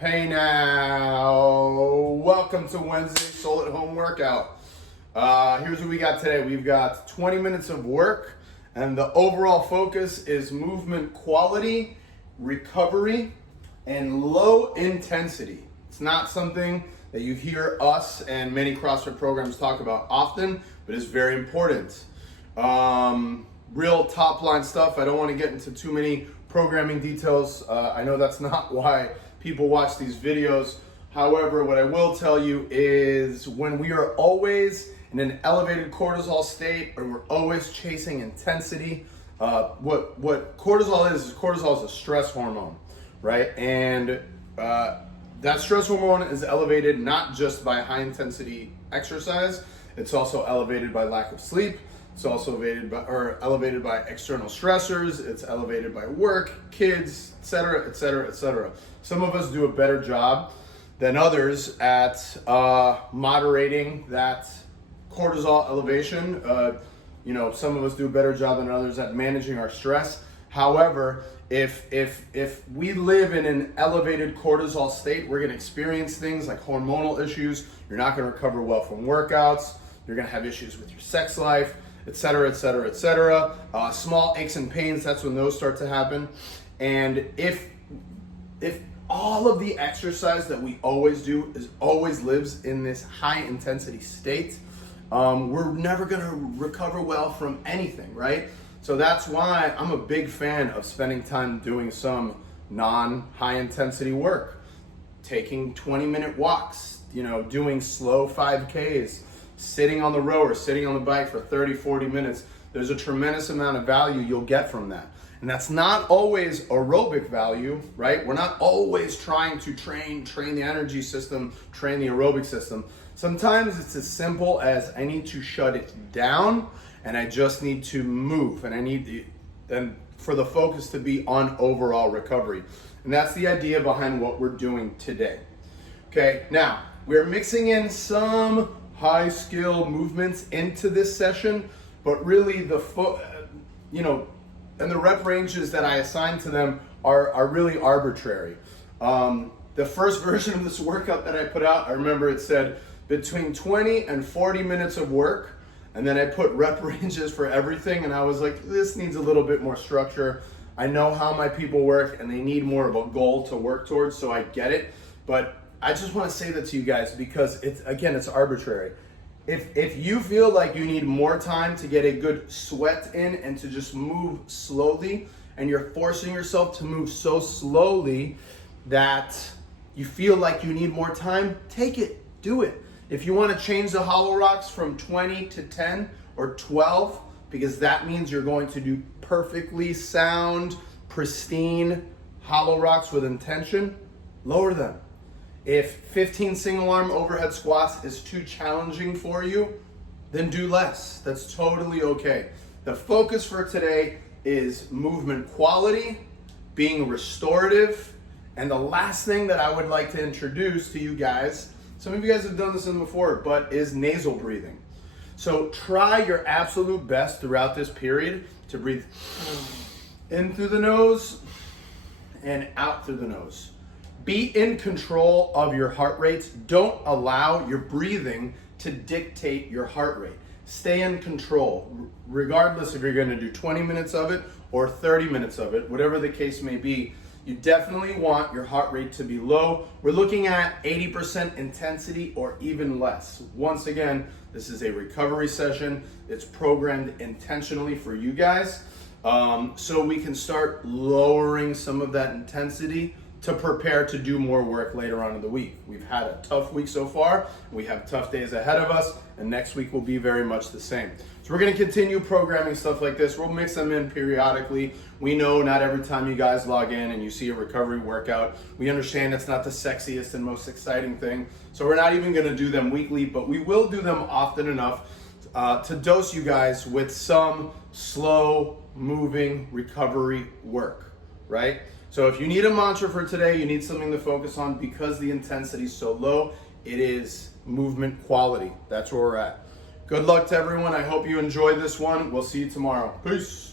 Hey now, welcome to Wednesday Soul at Home Workout. Here's what we got today. We've got 20 minutes of work, and the overall focus is movement quality, recovery, and low intensity. It's not something that you hear us and many CrossFit programs talk about often, but it's very important. Real top line stuff. I don't want to get into too many programming details. I know that's not why people watch these videos. However, what I will tell you is when we are always in an elevated cortisol state, or we're always chasing intensity, what cortisol is a stress hormone, right? And that stress hormone is elevated not just by high intensity exercise, it's also elevated by lack of sleep. It's also elevated by external stressors. It's elevated by work, kids, etc., etc., etc. Some of us do a better job than others at moderating that cortisol elevation. Some of us do a better job than others at managing our stress. However, if we live in an elevated cortisol state, we're going to experience things like hormonal issues. You're not going to recover well from workouts. You're going to have issues with your sex life, etc., etc., etc. Small aches and pains, that's when those start to happen. And if all of the exercise that we always do always lives in this high intensity state, we're never going to recover well from anything, right? So that's why I'm a big fan of spending time doing some non-high intensity work, taking 20-minute walks, doing slow 5Ks, sitting on the rower, sitting on the bike for 30, 40 minutes. There's a tremendous amount of value you'll get from that. And that's not always aerobic value, right? We're not always trying to train the energy system, train the aerobic system. Sometimes it's as simple as I need to shut it down and I just need to move, and for the focus to be on overall recovery. And that's the idea behind what we're doing today. Okay, now we're mixing in some high skill movements into this session, but really and the rep ranges that I assign to them are really arbitrary. The first version of this workout that I put out, I remember it said between 20 and 40 minutes of work, and then I put rep ranges for everything, and I was like, this needs a little bit more structure. I know how my people work, and they need more of a goal to work towards, so I get it, but I just want to say that to you guys because it's arbitrary. If you feel like you need more time to get a good sweat in and to just move slowly, and you're forcing yourself to move so slowly that you feel like you need more time, take it, do it. If you want to change the hollow rocks from 20 to 10 or 12, because that means you're going to do perfectly sound, pristine hollow rocks with intention, lower them. If 15 single arm overhead squats is too challenging for you, then do less. That's totally okay. The focus for today is movement quality, being restorative, and the last thing that I would like to introduce to you guys, some of you guys have done this before, but is nasal breathing. So try your absolute best throughout this period to breathe in through the nose and out through the nose. Be in control of your heart rates. Don't allow your breathing to dictate your heart rate. Stay in control, regardless if you're going to do 20 minutes of it or 30 minutes of it, whatever the case may be. You definitely want your heart rate to be low. We're looking at 80% intensity or even less. Once again, this is a recovery session. It's programmed intentionally for you guys, so we can start lowering some of that intensity to prepare to do more work later on in the week. We've had a tough week so far. We have tough days ahead of us, and next week will be very much the same. So we're gonna continue programming stuff like this. We'll mix them in periodically. We know not every time you guys log in and you see a recovery workout, we understand it's not the sexiest and most exciting thing. So we're not even gonna do them weekly, but we will do them often enough to dose you guys with some slow moving recovery work, right? So if you need a mantra for today, you need something to focus on because the intensity is so low, it is movement quality. That's where we're at. Good luck to everyone. I hope you enjoyed this one. We'll see you tomorrow. Peace.